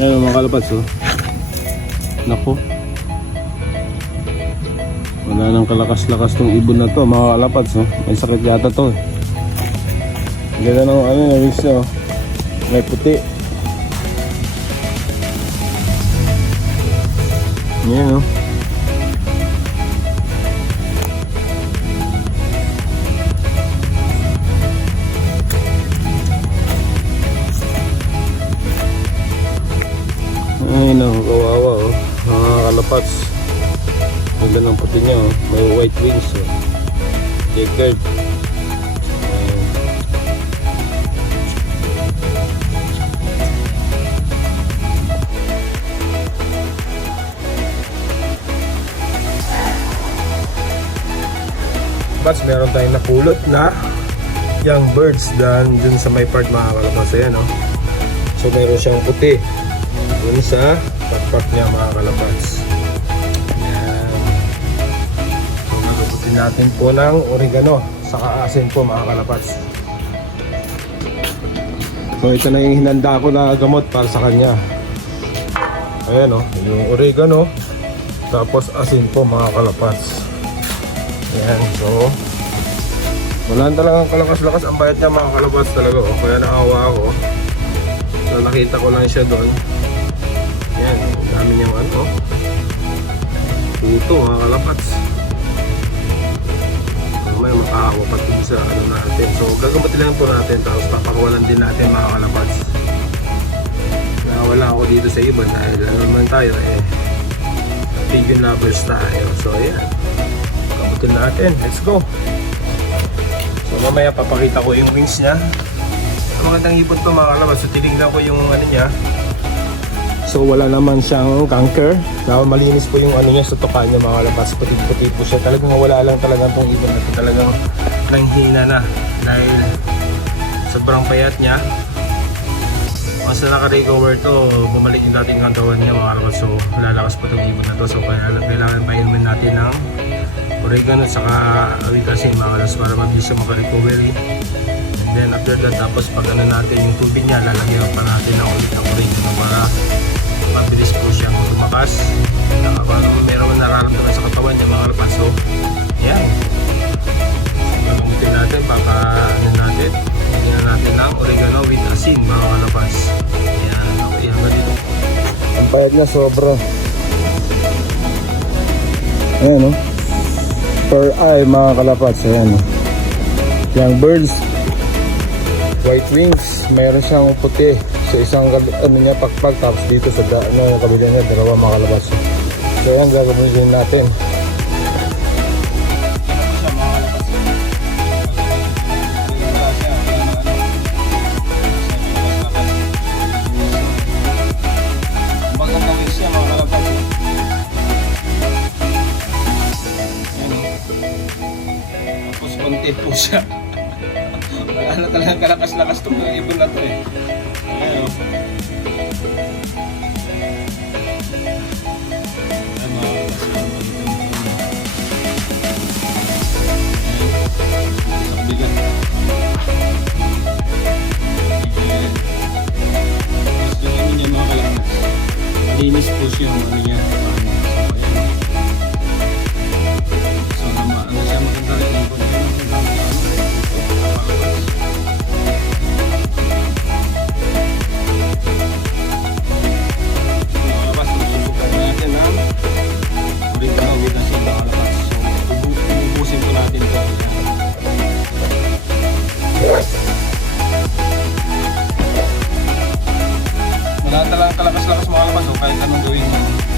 Yan mga kalapads oh. Nako. Wala nang kalakas-lakas tong ibon na to mga kalapads oh. May sakit yata to eh. Ganda ng ano na wings oh. May puti. Yan oh. Kalapats. Ganda ng puti niya oh. May white wings oh. Checkered. Bats, meron tayong napulot na young birds dan dun sa may part mga kalapats. Ayan oh. So meron siyang puti dun sa pakpak niya mga lulubutin natin po ng oregano saka asin po mga kalapats. So ito na yung hinanda ko na gamot para sa kanya. Ayan o, yung oregano tapos asin po mga kalapats. Ayan, so wala talagang kalakas-lakas ang bayad niya mga kalapats talaga o. Kaya naawa ako. So nakita ko lang siya doon. Yan, dami niyang ano. Puto, mga kalapats. Mamaya makakawa pa din sa ano natin. So gagabatin lang po natin tapos papakawalan din natin mga kalapats. Nakawala ako dito sa ibon dahil ano naman tayo eh. Pigeon lovers tayo. So ayan. Gamutin natin. Let's go. So mamaya papakita ko yung wings niya. Ang magandang ibon to mga kalabas. So tinignan ko yung ano niya. So wala naman siyang canker. Na malinis po yung ano niya sa tuka niya mga kalabas. Puti-puti po siya. Talagang wala lang talagang tong ibon na. Talagang nanghina na. Dahil sobrang payat niya. Once na naka-recover to, bumalik yung dating katawan niya mga kalabas. So lalakas po tong ibon na to. So kailangan painumin natin ng oregano at saka awitasin mga kalabas para mabilis siya maka-recovery. Then after that, tapos pag ano natin yung tubig niya, lalagyan pa natin ng ulit ng oregano para mabilis po siyang tumakas. Ano meron nararamdaman sa katawan niya mga kalabas. So, yan. Gagamitin natin, baka ano natin, lagyan natin ng oregano with asin mga kalabas. Yan, okay, hanggang dito. Ang payat niya sobra. Ayan o. Per eye mga kalapats. Ayan o. Young birds. White wings. Meron siyang puti. Sa isang ano niya pakpak. Tapos dito sa da, ano, kabila niya. Dalawa mga kalapats. So ayan gagawin natin. Mga kalapag. Tapos content po siya. Wala na talagang kalakas-lakas itong ibon na to eh. Ayan Labas, so kahit anong gawin mo.